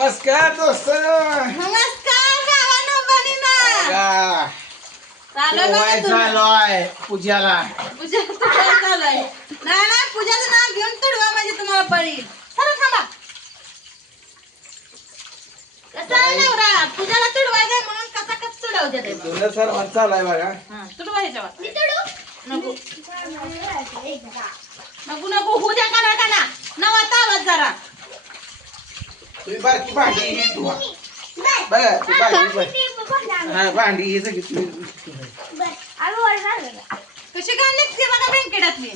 नमस्कार दोस्तों. नमस्कार गावानो बनीना. चाललोय पूजाला. पूजा चाललोय. नाही पूजाचं नाव घेऊन तुडवा म्हणजे तुम्हाला पडेल. सर थांबा. कसं आहे नवरा पूजाला तुडवायचं म्हणून कसा कस तुडवते ते. दोन सर्वांचा चाललाय बघा. हां तुडवा ह्याच्यावर. मी तुडू नको. नको होऊ द्या काना नवाता आवाज जरा. तुम्ही बारकी भांडी ही धुवा. बघा ती भांडी हा भांडी ही सगळी कशी काय निघते बघा बँकेटातली.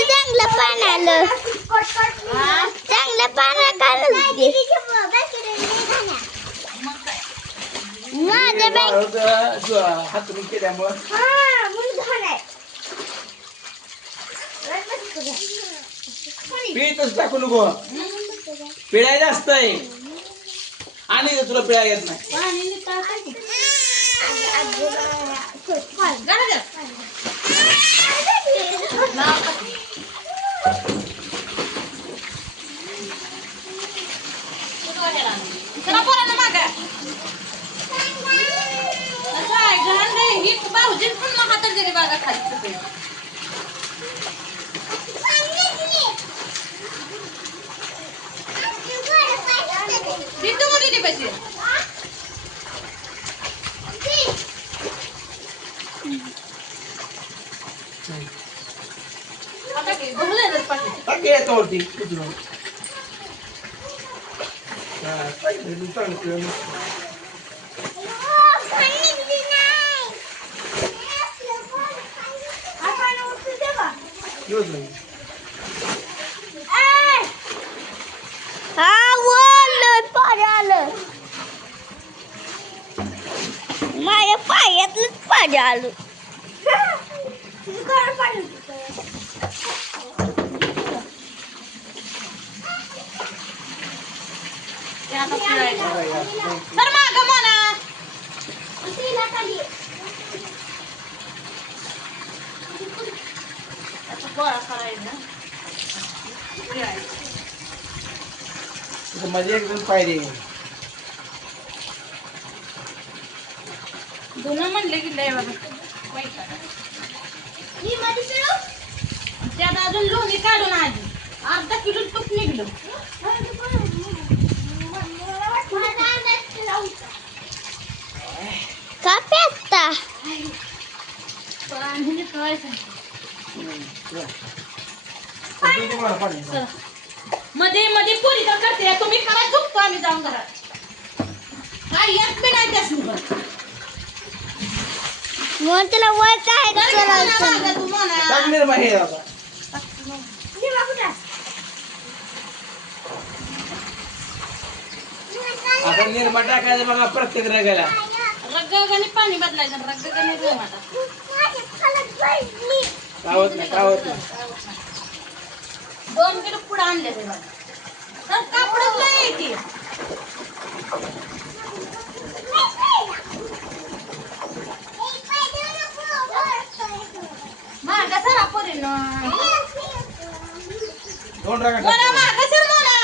चांगलं पान आलं चांगलं पान माझ्या हातून केल्यामुळं पीठच टाकू नको. पिळाय जास्त आहे आणि तुला पिळा येत नाही. माझ्या पायातलंच पाणी आलं. माझी एकदम पायरी दोन म्हणले की लय बाबा त्यात अजून लोणी काढून आली. अर्धा किलो तूप निघलं. का पेटता मध्ये मध्ये पोरी तर करते तुम्ही करा झोपतो आम्ही जाऊन घरात. काय येत बी नाही त्यास मग त्याला वर काय करायचं चांगले बाहेर आता. आता निर्मा टाकायचं बघा प्रत्येक रगाला. रग्गाने पाणी बदलायचं. रग्गाने कावत नाही कावत नाही. 2 किलो पुढे आणले ते बघा. तर कापडच नाही ती. मागा सरा पोरीनो. 2 रगा मोना टाक. मागा सर मोना.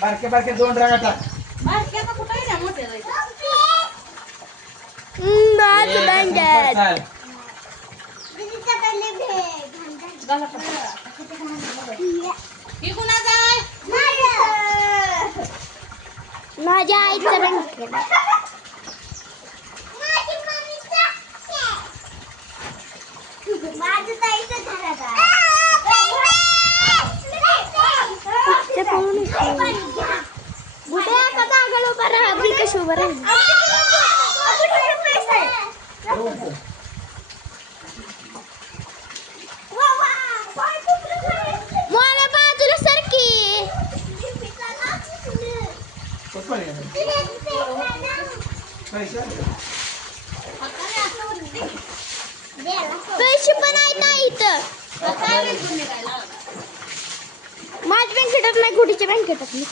बारके बारके 2 रगा टाक. बारक्याचा कुठं आहे ना मोठे जायचं. चाल. ही कुणा जाय. माझ्या आईचं रंग बाजूला सरकी पैसे पण आहेत ना इथं. माझ्या बँकेटात नाही गुडीच्या बँकेटात नाही.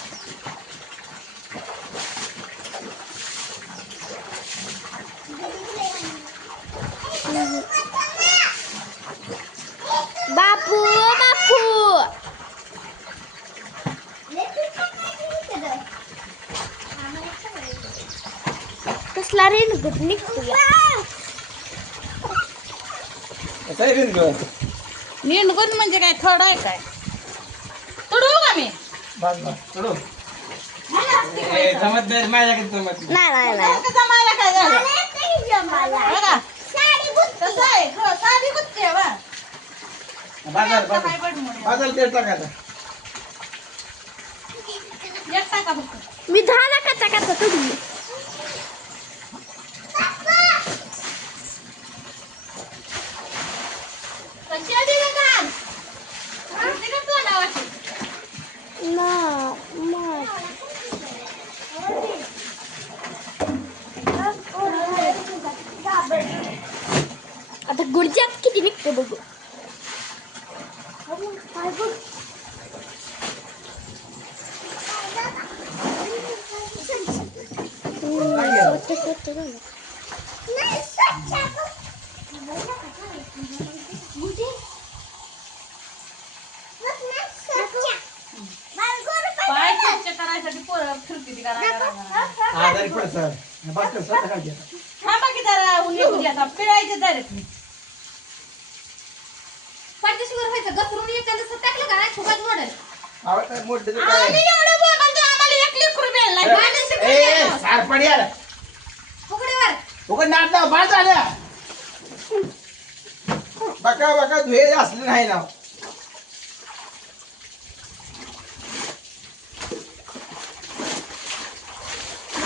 कुठं निघतो या. कसं आहे बिनगं? निंडगुण म्हणजे काय थोडं आहे काय तोडू का मी बस बस सोडू. मला असते ए, व्हायचं. जमत नाही माझ्याकडे जमत नाही. नाही सारखं जमायला काय झालं बघा कसं आहे हो, साधी गुत्ती आहे बा. बाजार आता काय बाजार बडमुडे. बाजार तेल टाकायचं. एक टाका फक्त मी 10 लाखाचा कसा तुडली. कशी आहे तिला काम किती का तोंडावाची? आता गुडच्यात किती निघते बघू. स्वच्छ स्वच्छ झालं. पाय स्वच्छ करायसाठी पोरं फिरती ती करायला. आजारी पडतं. बस कर, स्वतः खाली आता. थांबा की जरा उन्हे उद्या आता पिळायचे डायरेक्ट मी पाठीशीवर व्हायचं गपरून एखादं टाकलं का फुगाच मोडेल. आवाज मोठं तर काय? आम्ही एवढं बोलतो आम्हाला एक लेकरू मिळालं नाही. भांडण शिकवून ए, द्या. सारपड यार. फुगडीवर उगाच नाच लाव, बाळ झाल्या. बका बका धुये असले नाही ना.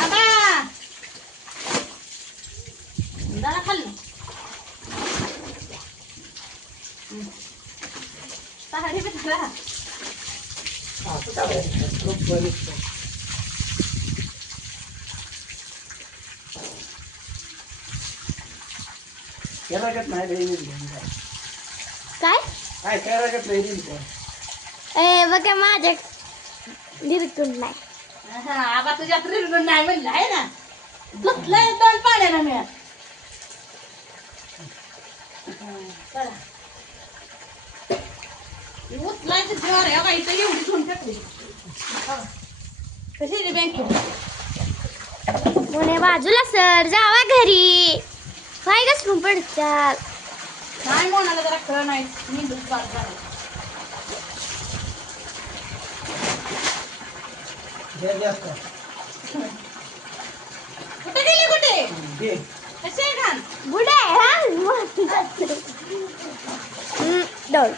आबा. जरा खाल्ली. साडी बी धरा. असं करायचं. खूप बरं. केला का नाही रे, येईल का? काय काय केला का नाही, येईल का? ए बघा माझ्या निरकून नाही. हा, आबा तुझ्यात रिरगुण नाही म्हणलं आहे ना धुतलंय दोन पाण्यानं मी चला उचलायचं जीवार आहे बाई, इथं एवढी धुवून टाकली कशी रे बँकेत म्हणे बाजूला सर जावा घरी. काय घसरून पडतात. नाही म्हणाला जरा कळ नाही मी दुष्काळ झाला हे जास्त. कुठे गेली कुठे घे. कशी आहे घाण बुडे डोल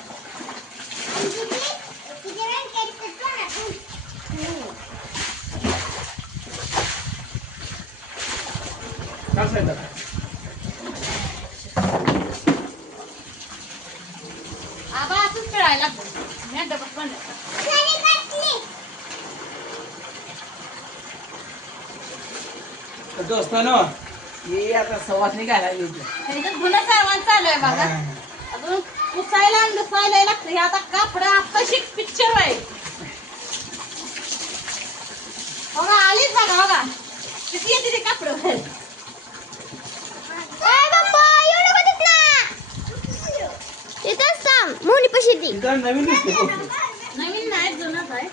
कसं आहे दादा? आबा असंच पिळायला लागतं मी डबल पण तर दोस्तानो, हे आता सवासणी घालायला येते. त्याच्यात गुन्हा सर्वांचा चालू आहे बघा अजून पुसायला आणि लुसायला लागतं हे आता कापड आता शिक पिक्चर आहे बघा आलीच बघा बघा किती येते ते कापड तिथंच थांब मोनी पशी ती. तिथं नवीन दिसते कोणती. नवीन नाही जुनाच आहे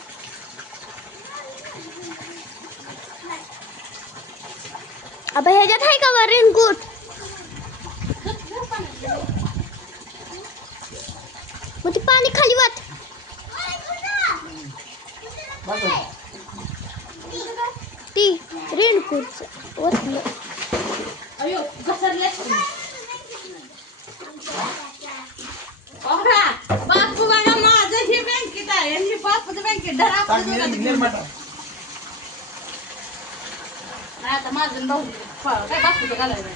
अब ह्याच्यात आहे का वर रेनकोट. मग ते पाणी खाली वाट. बस आहे. ती रेनकोट वरलं. अयो घसरले बघा बापू बघा माझं हे बँकेत आहे आणि हे बापूचं बँकेत धरा आपलं टाक, दोघांचं निर्माण टाक. नाही आता माझं भाऊ काय बापूचं घालायचं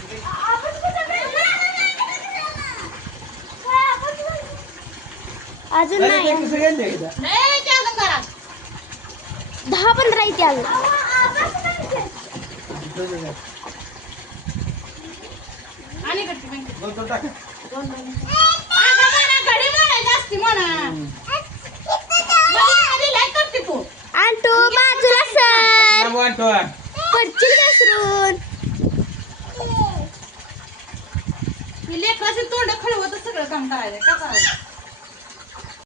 अजून अरे, नाही ते दुसरं गेलं का? नाही त्या घरात 10-15 इथे आलं. आणि करते बँकेत दोन टाक. अगं म्हणा घडी मारायची असती म्हणा मध्ये लय करते तू आणतो बाजूला सर. थांब, आणतो. पडशील घसरून. ही लेकराची तोंड खळवत सगळं काम करायचं का करायचं